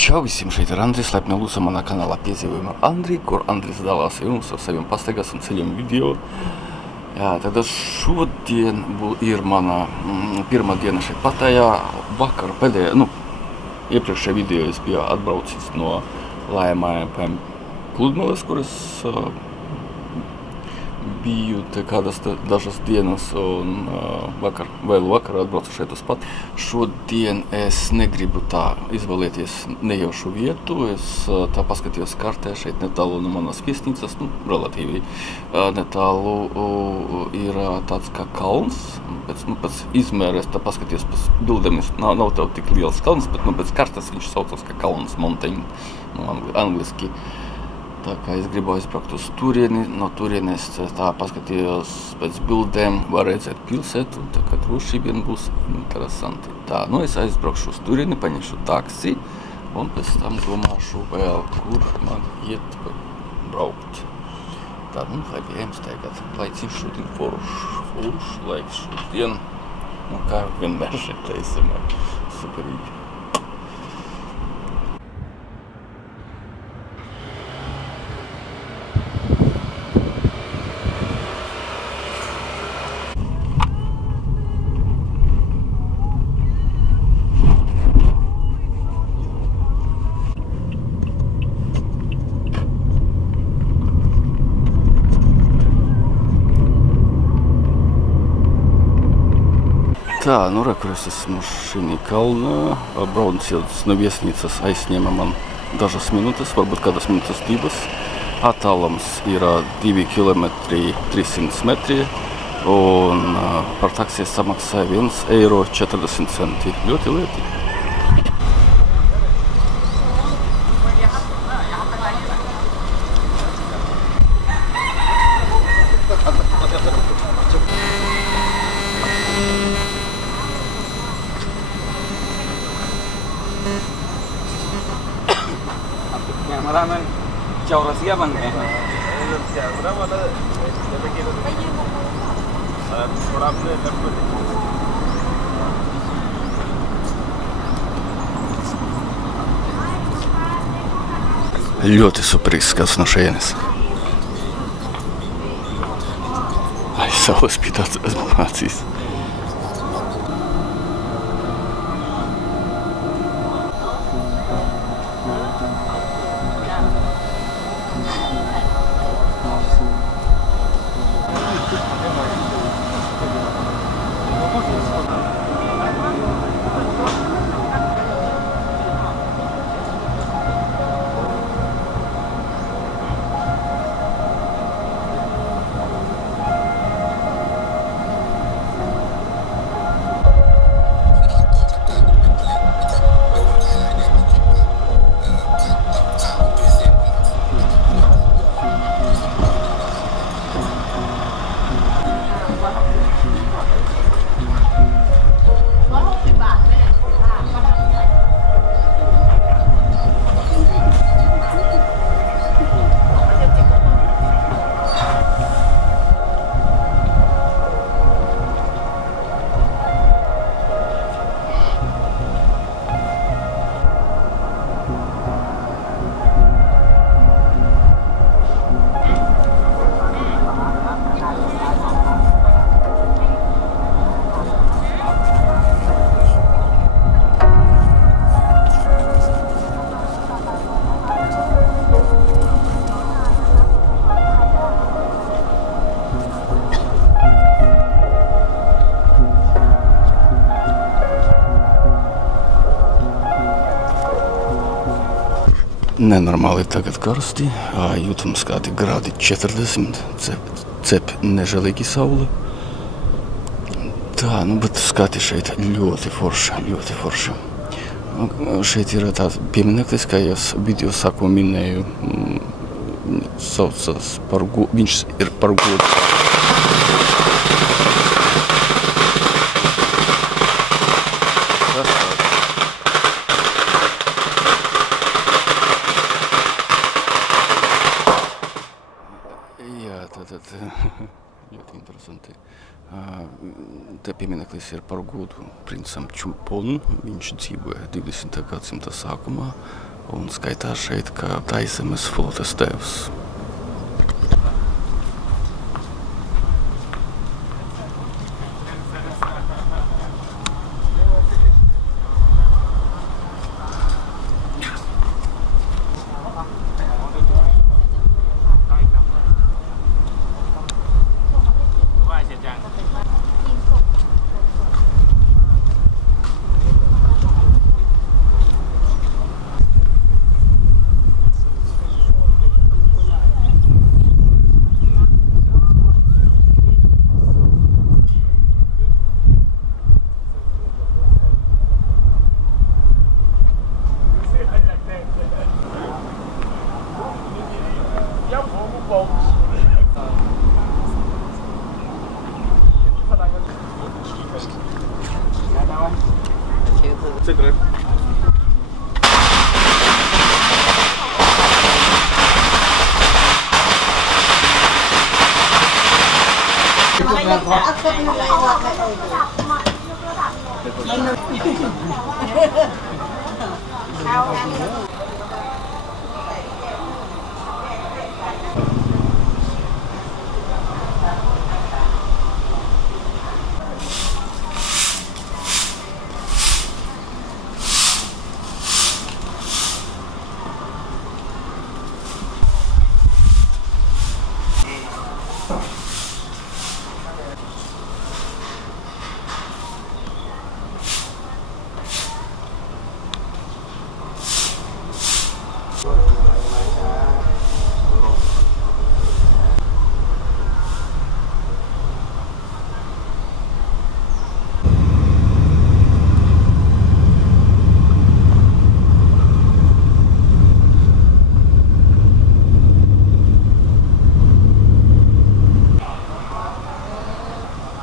Čau visiem, šeit ir Andris, laipni lūdzam manā kanālā Piedzīvojumi ar Andri, kur Andris dalās jums ar saviem pastaigās un ceļiem video. Jā, tad šodien ir mana pirmā diena šeit Patājā. Vakar pēdējā, iepriekšējā video es biju atbraucis no Laimājiem pie pludmales, kur es biju te kādas dažas dienas un vēlu vakarā atbraucu šeit uz pat. Šodien es negribu tā izvēlēties nejaušu vietu. Es tā paskatījos kartē, šeit netālu no manas viesnīcas, relatīvi netālu ir tāds kā kalns. Pēc izmēra es tā paskatījos pēc bildēm, nav tev tik liels kalns, bet pēc kartes viņš saucas kā kalns, mountain, angliski. Tā kā es gribu aizbraukt uz turieni, no turienes tā paskatījos pēc bildēm, var redzēt pilsētu, tā kā droši vien būs interesanti. Tā, es aizbraukšu uz turieni, paņemšu taksi un pēc tam domāšu vēl, kur man iet braukt. Tā, lai bijams tagad, laiciņš šodien foršs laiks šodien, kā vienmēr šeit teicam, superīgi. Tā, kur es esmu šī kalnā, brauciens no viesnīcas aizņēma man dažas minūtes, varbūt kādas minūtes divas. Attālums ir 2 km 300 metri un par taksi samaksāju 1,40 €. Ļoti lieti. Maraming jauh rahasia bang ya. Berapa ada? Saya pikir Ļoti superīgs skats no šejienes. Saules bija tāds mācīs. Nenormāli tagad karsti, jūtams kādi grādi 40, cep nežēlīgi saule. Tā, bet skati šeit ļoti forši. Šeit ir tāds piemineklis, kā es video sāku minēju, saucas viņš ir par godu. Ļoti interesanti. Te piemineklis ir par godu princam Čumponu. Viņš dzīvoja 20. gadsimta sākumā Un skaitā šeit, kā Taizemes flotes tēvs.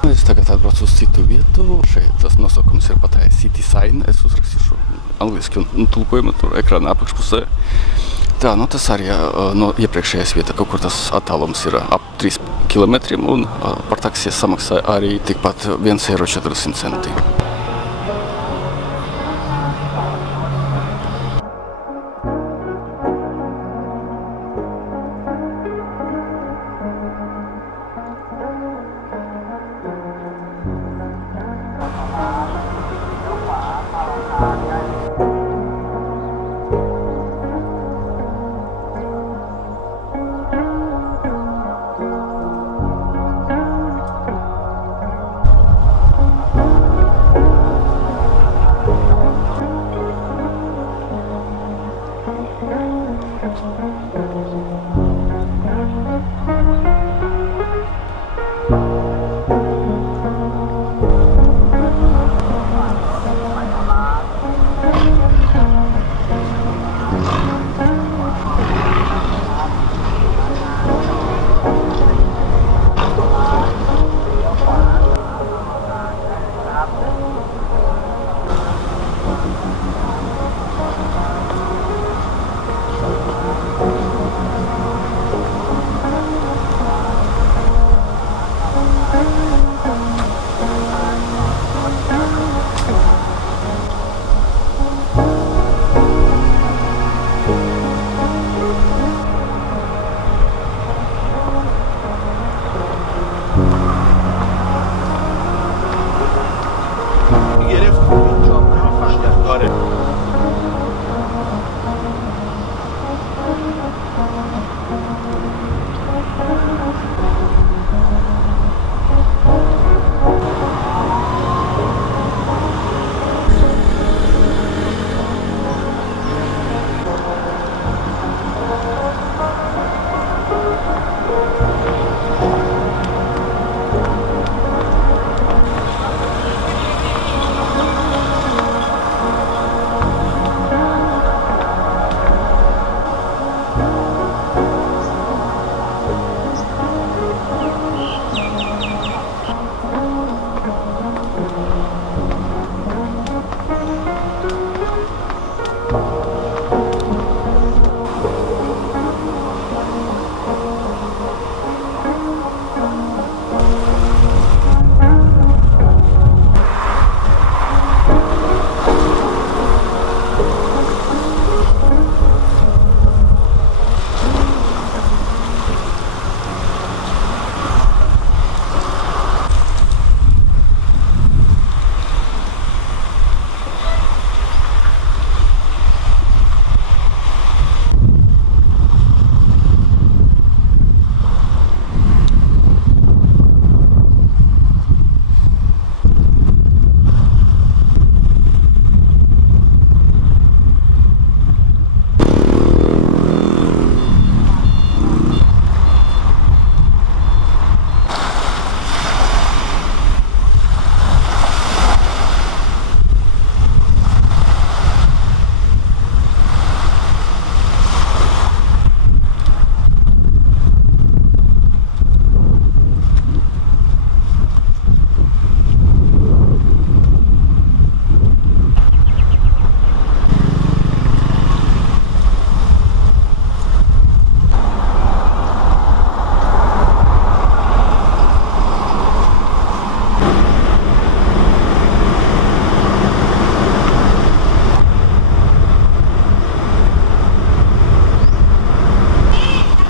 Es tagad atbraucu uz citu vietu. Šeit tas nosaukums ir patējis City Sign. Es uzrakstīšu angliski un tulkojumu tur ekrānā apakšpusē. Tā, nu tas arī no iepriekšējās vieta, kaut kur tas attālums ir ap 3 kilometriem un par taksijas samaksāja arī tikpat 1,40 eiro.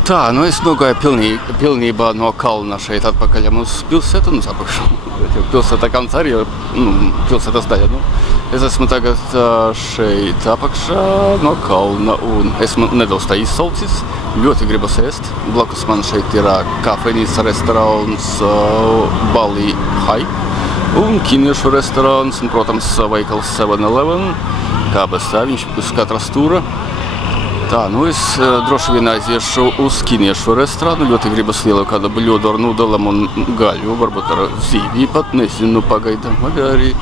Tā, nu es nogāju pilnībā no kalna šeit atpakaļ uz pilsētu un uz apakšu. Pilsēta kalns arī ir pilsētas daļa. Nu. Es esmu tagad šeit apakšā no kalna un esmu nedaudz tā izsaucis. Ļoti gribas ēst. Blakus man šeit ir kafejnīca restorāns Bali Hai un kiniešu restorāns un, protams, veikals 7-Eleven. Kā bez tā, viņš uz katra stūra. Tā, nu es droši vien aiziešu uz kiniešu restorānu, ļoti gribas lielu kādu bļodu ar nūdelēm un gaļu, varbūt ar zīvī pat, nezinu, pagaidām, vai arī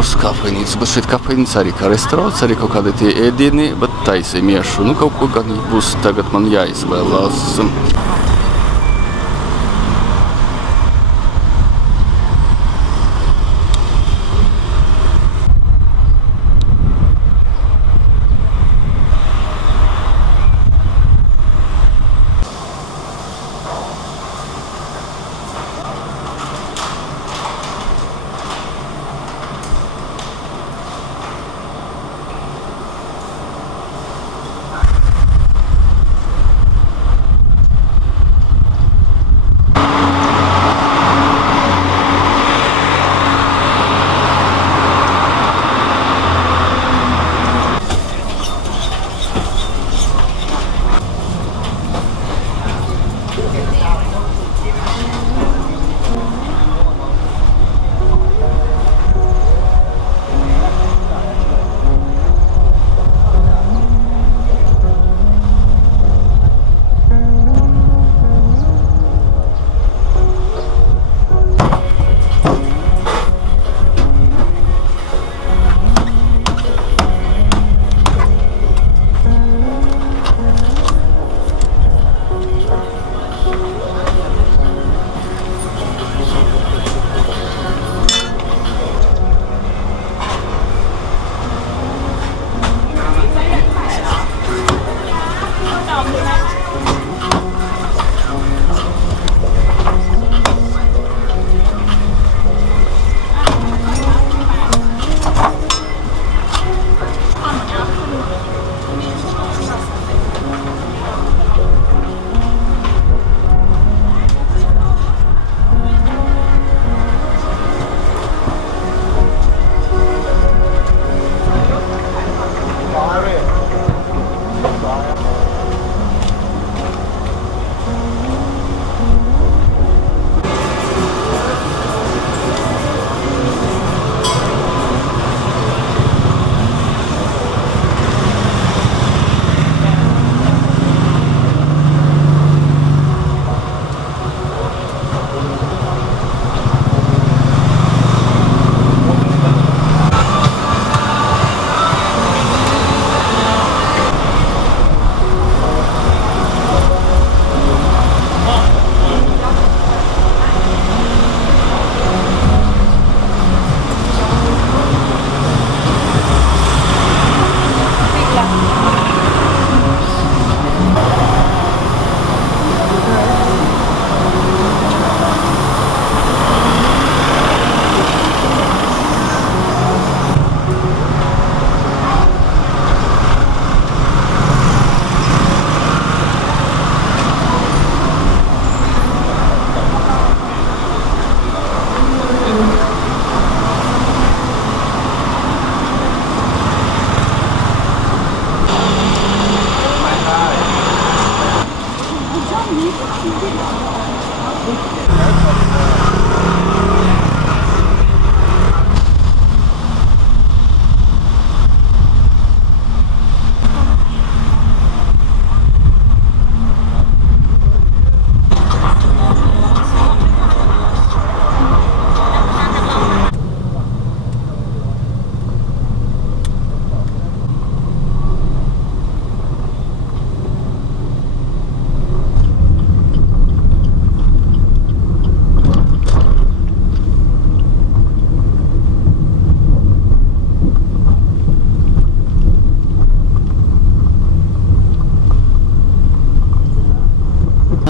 uz kafejnīcu, bet šeit kafejnīca arī kā restorāns, arī kaut kādi tie ēdieni, bet taisiem iešu, nu kaut ko gan būs tagad man jāizvēlās.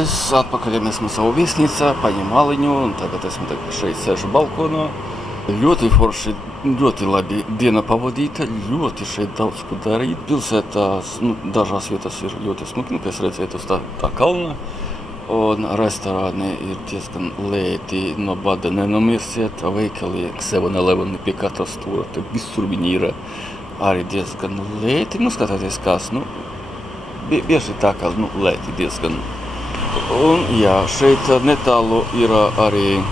Es atpakaļ esmu savu viesnīcā, paņemu maliņu un tagad esmu šeit sēžu balkonā. Ļoti forši Ļoti labi diena pavadīta, ļoti šeit daudz ko darīt. Pilsētās, dažās vietās ir ļoti smuki, kā es redzēju, uz tā kalna. Un restorāni ir diezgan lēti, no bada nenomirsiet, veikali 7-Eleven pie katra stūra, tad visur viņi ir arī diezgan lēti. Skatieties, kas, bieži tā kā lēti diezgan. Un jā, šeit netālu ir arī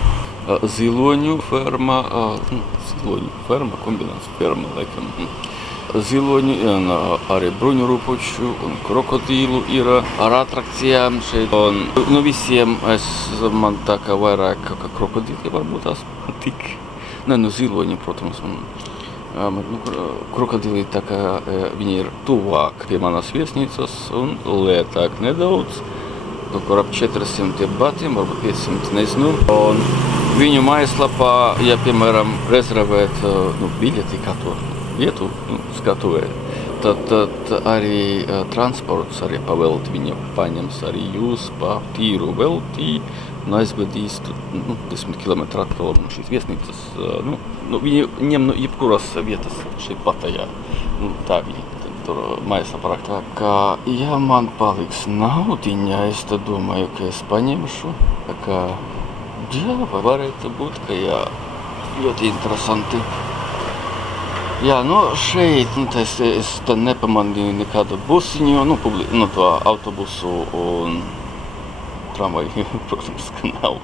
ziloņu ferma, kombinācija ferma, laikam. Ziloņi un arī bruņurupuču un krokodīlu ir ar atrakcijām šeit. Un visiem man tā kā vairāk kā krokodīli varbūt tās tik. Ziloņi, protams, krokodīli tā kā viņi ir tuvāk pie manas viesnīcas un lētāk nedaudz. Kur ap 400 batiem, varbūt 500, nezinu. Un viņu mājaslapā, ja, piemēram, rezervēt biļeti katru vietu skatuvē, tad arī transports arī pavelti. Viņa paņems arī jūs pa tīru veltī un aizvedīs 10 km atpakaļ no šīs viesnīcas. Viņi ņem no jebkuras vietas šeit patajā. Tā viņi tur mājaslapā raktā. Kā, ja man paliks naudiņa, es tad domāju, ka es paņemšu. Tā kā, jā, varētu būt, ka jā, ļoti interesanti. Jā, šeit es nepamanīju nekādu busiņu, to autobusu un tramvaju, protams, ka nav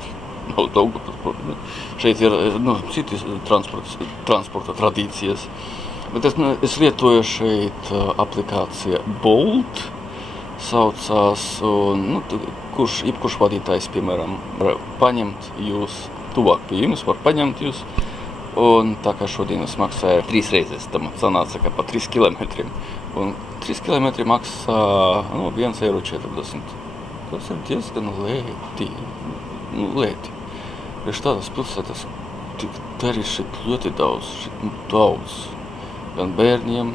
daudz, protams. Šeit ir citas transporta tradīcijas. Bet es lietoju šeit aplikācija Bolt, saucās, un jebkurš vadītājs, piemēram, var paņemt jūs, tuvāk pie jums, var paņemt jūs. Un tā kā šodien es maksāju 3 reizes, tam sanāca kā pa 3 kilometriem. Un 3 kilometri maksā 1,40 €. Tas ir diezgan lēti. Priekš tādas pilsētas arī šeit ļoti daudz. Gan bērniem,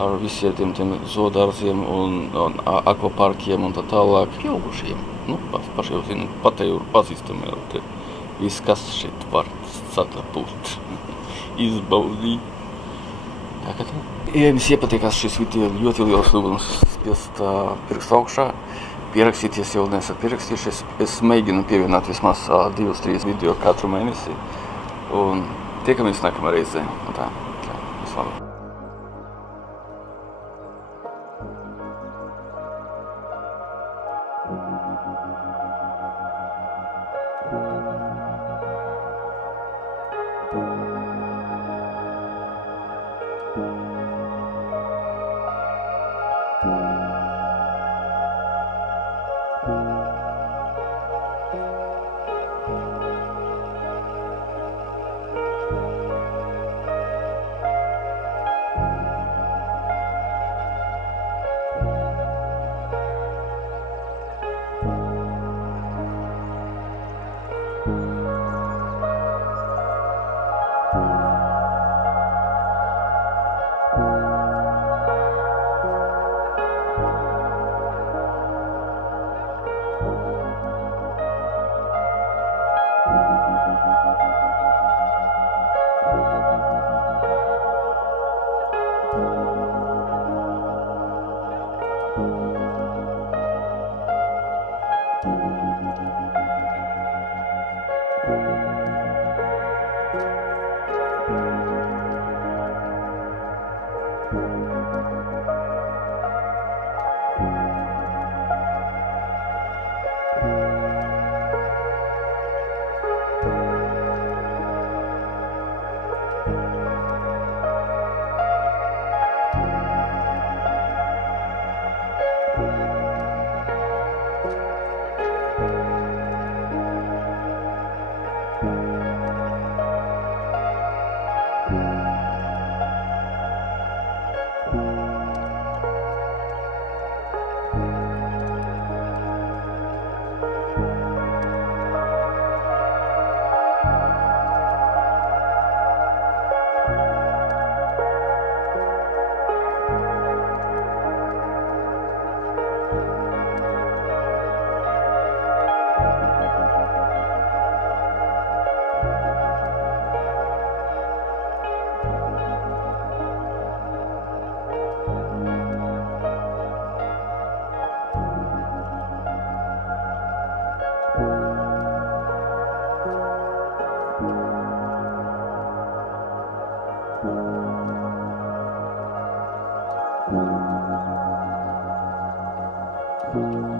ar visiem tiem zoodārziem un akvaparkiem un tā tālāk. Pieaugušiem, paši jau zinu, patēju pazīstami ar viss, kas šeit var satabūt, izbaudīt. Ja jums iepatīkās šis video, ļoti liels lūgums spiest pirkstu augšā. Pierakstīties, ja vēl neesat pierakstījušies. Es mēģinu pievienot vismaz 2-3 video katru mēnesi. Un tiekamies nākamā reizē. Vislabāk. Paldies!